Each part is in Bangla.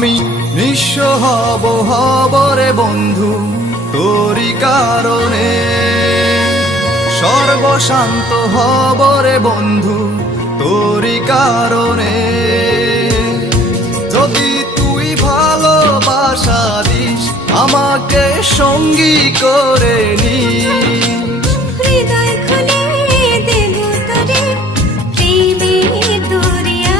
আমি নিঃস্ব হব রে বন্ধু তোরি কারণে, সর্বশান্ত হব রে বন্ধু তোরি কারণে। যদি তুই ভালোবাসা দিস আমাকে সঙ্গী করে নিস, হৃদয় খুলে দেব তোরে প্রেমের দরিয়া।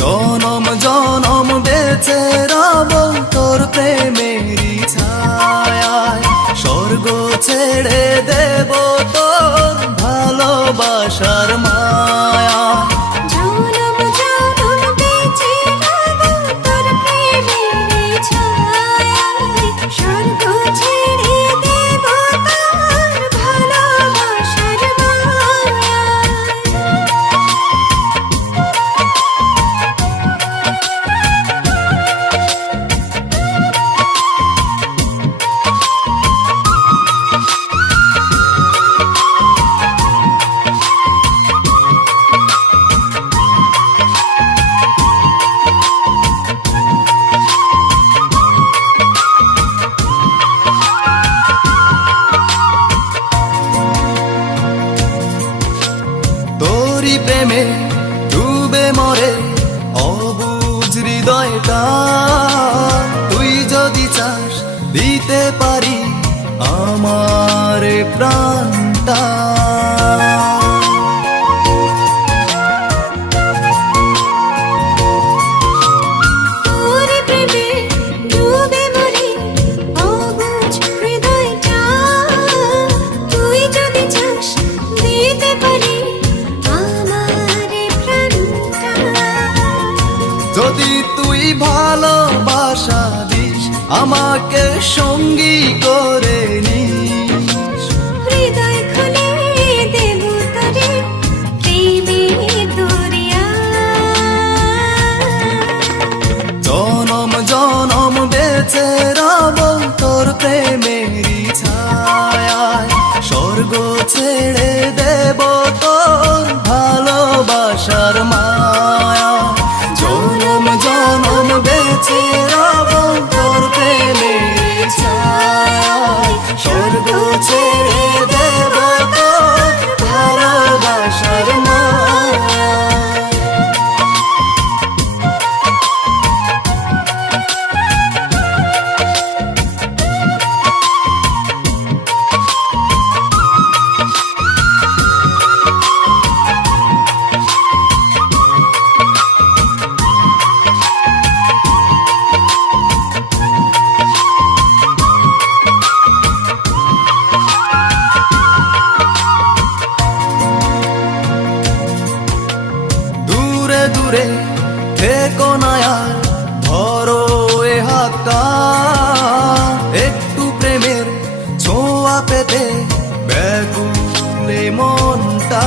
জনম জনম বেঁচে রব তোর প্রেমেরই ছায়ায়, স্বর্গ ছেড়ে দেব তোর ভালোবাসার মায়া। জনম জনম বেঁচে রব তোর প্রেমের ছায়ায়, স্বর্গ ছেড়ে দেব তোর ভালোবাসার মায়ায়। তোরি প্রেমে ডুবে মরে অবুঝ হৃদয়টা, তুই যদি চাস দিতে পারি আমার প্রাণটা। তোর প্রেমে ডুবে মরে অবুঝ হৃদয়টা, তুই যদি চাস দিতে পারি আমার প্রাণটা। যদি তুই ভালোবাসা দিস আমাকে সঙ্গী করে নিস, হৃদয় খুলে দেব তোরে প্রেমের দরিয়া। জনম জনম বেঁচে রব তোর প্রেমেরই ছায়ায়, স্বর্গ ছেড়ে দেব তোর ভালোবাসার মায়া। জনম জনম বেঁচে রব তোর প্রেমেরই ছায়ায়, স্বর্গ ছেড়ে দেব তোর ভালোবাসার মায়া। দূরে দূরে থেকো না আর ধরো এ হাতটা, একটু প্রেমের ছোঁয়া পেতে ব্যাকুলে মনটা।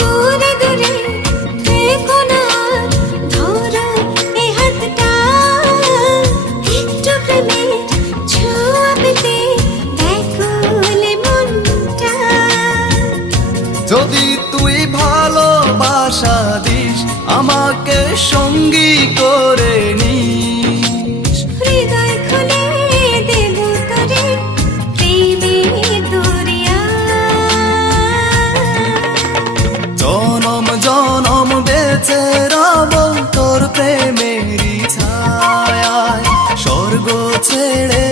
দূরে দূরে থেকো না আর ধরো এ হাতটা, একটু প্রেমের ছোঁয়া পেতে ব্যাকুল মনটা। যদি তুই ভালোবাসা দিস আমাকে সঙ্গী করে নিস, হৃদয় খুলে দেব তোরে প্রেমের দরিয়া। জনম জনম বেঁচে রব তোর প্রেমেরই ছায়ায়, স্বর্গ ছেড়ে